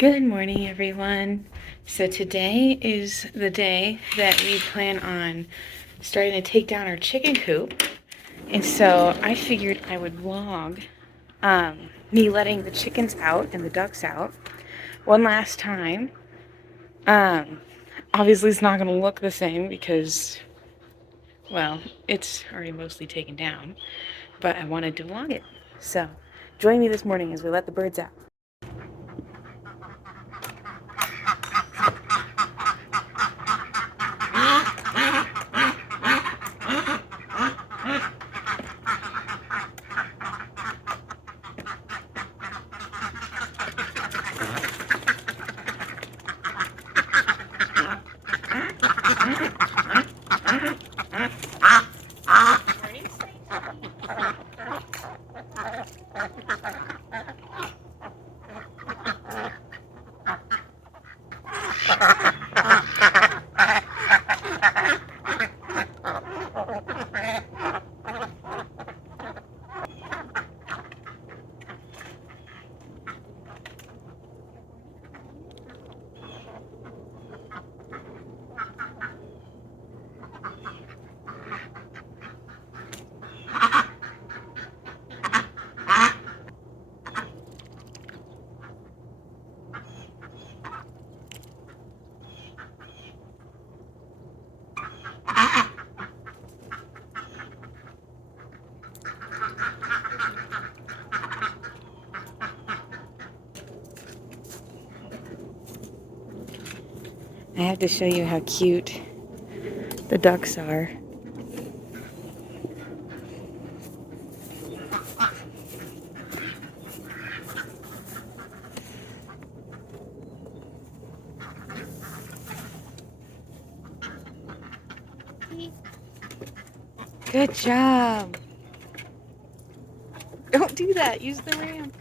Good morning, everyone. So today is the day that we plan on starting to take down our chicken coop. And so I figured I would vlog me letting the chickens out and the ducks out one last time. Obviously it's not going to look the same because, well, it's already mostly taken down, but I wanted to vlog it. So join me this morning as we let the birds out. I have to show you how cute the ducks are. Good job. Don't do that. Use the ramp.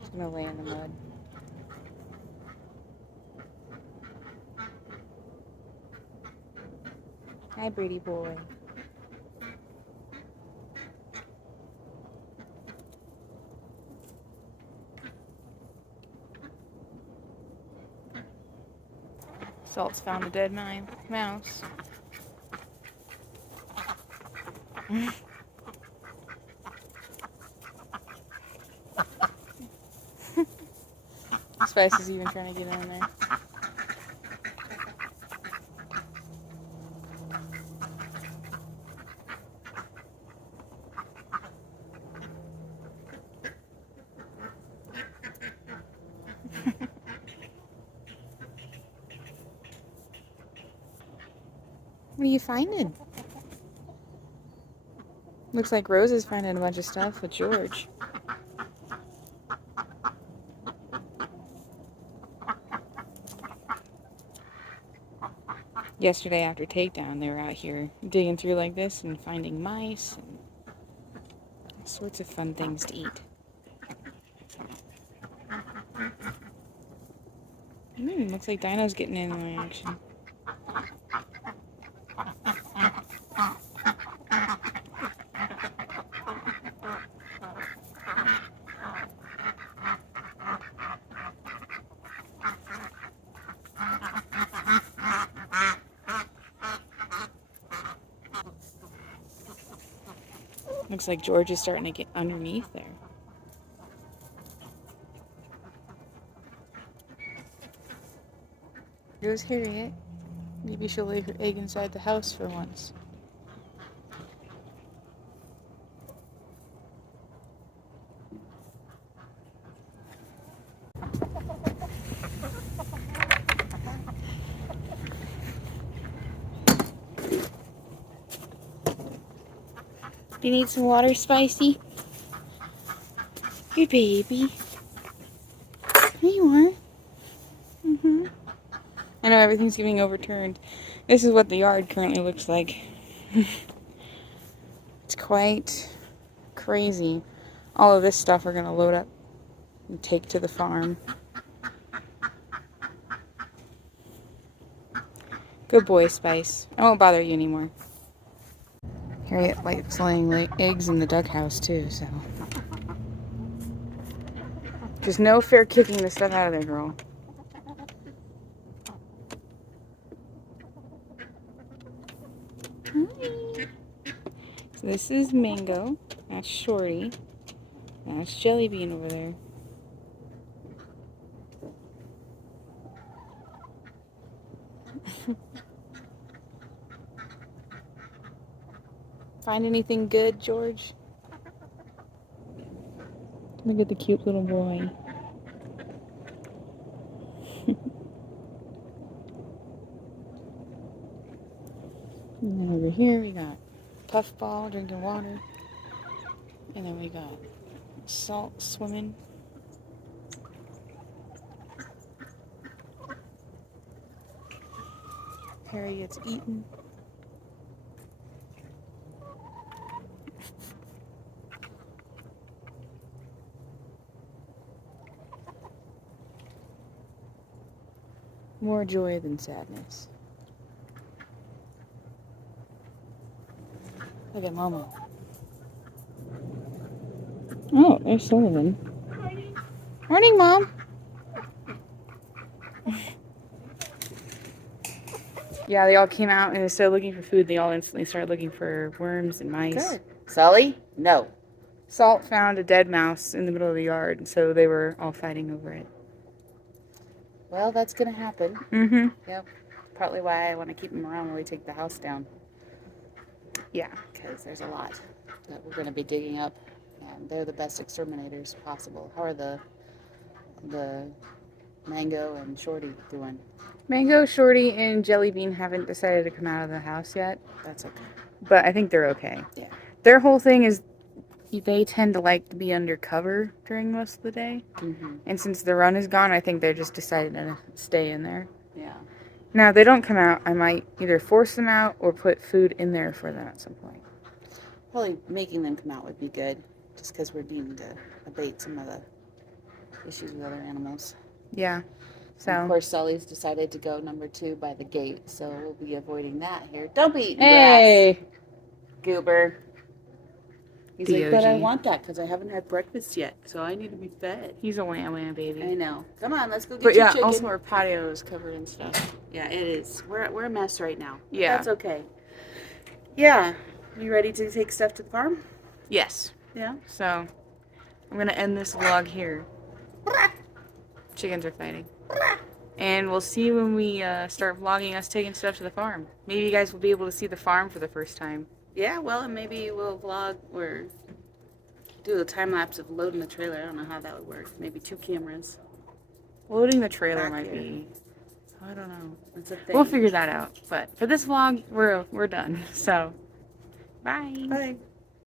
Just gonna lay in the mud. Hi, Brady boy. Salt's found a dead mouse. Spice is even trying to get in there. What are you finding? Looks like Rose is finding a bunch of stuff with George. Yesterday after takedown, they were out here digging through like this and finding mice and all sorts of fun things to eat. Looks like Dino's getting in on the action. Looks like George is starting to get underneath there. Here's Harriet. Maybe she'll lay her egg inside the house for once. Do you need some water, Spicy? Hey, baby. Here you are. I know everything's getting overturned. This is what the yard currently looks like. It's quite crazy. All of this stuff we're going to load up and take to the farm. Good boy, Spice. I won't bother you anymore. Harriet likes laying eggs in the duck house too, so. Just no fair kicking this stuff out of there, girl. Hi. So this is Mango. That's Shorty. That's Jellybean over there. Find anything good, George? Look at the cute little boy. And then over here we got Puffball drinking water. And then we got Salt swimming. Harriet's eating. More joy than sadness. Look at Momo. Oh, there's Sullivan. Morning, Mom. Yeah, they all came out and instead of looking for food, they all instantly started looking for worms and mice. Good. Sully? No. Salt found a dead mouse in the middle of the yard, and so they were all fighting over it. Well, that's going to happen. Mm-hmm. Yep. Partly why I want to keep them around when we take the house down. Yeah. Because there's a lot that we're going to be digging up, and they're the best exterminators possible. How are the Mango and Shorty doing? Mango, Shorty, and Jellybean haven't decided to come out of the house yet. That's okay. But I think they're okay. Yeah. Their whole thing is they tend to like to be undercover during most of the day. Mm-hmm. And since the run is gone, I think they're just decided to stay in there. Yeah. Now, if they don't come out, I might either force them out or put food in there for them at some point. Probably making them come out would be good, just because we're needing to abate some of the issues with other animals. Yeah. So. And of course, Sully's decided to go number 2 by the gate, so we'll be avoiding that here. Don't be eating Hey! grass, goober. He's The like, but I OG. want that because I haven't had breakfast yet, so I need to be fed. He's a wham wham baby. I know. Come on, let's go get But your yeah, chicken. also our patio is covered in stuff. Yeah, it is. We're a mess right now. But Yeah. that's okay. Yeah. You ready to take stuff to the farm? Yes. Yeah. So I'm gonna end this vlog here. Chickens are fighting. And we'll see when we start vlogging us taking stuff to the farm. Maybe you guys will be able to see the farm for the first time. Yeah, well, and maybe we'll vlog or do a time lapse of loading the trailer. I don't know how that would work. Maybe 2 cameras. Loading the trailer Back might here. be, I don't know. That's a thing. We'll figure that out. But for this vlog, we're done. So, bye. Bye.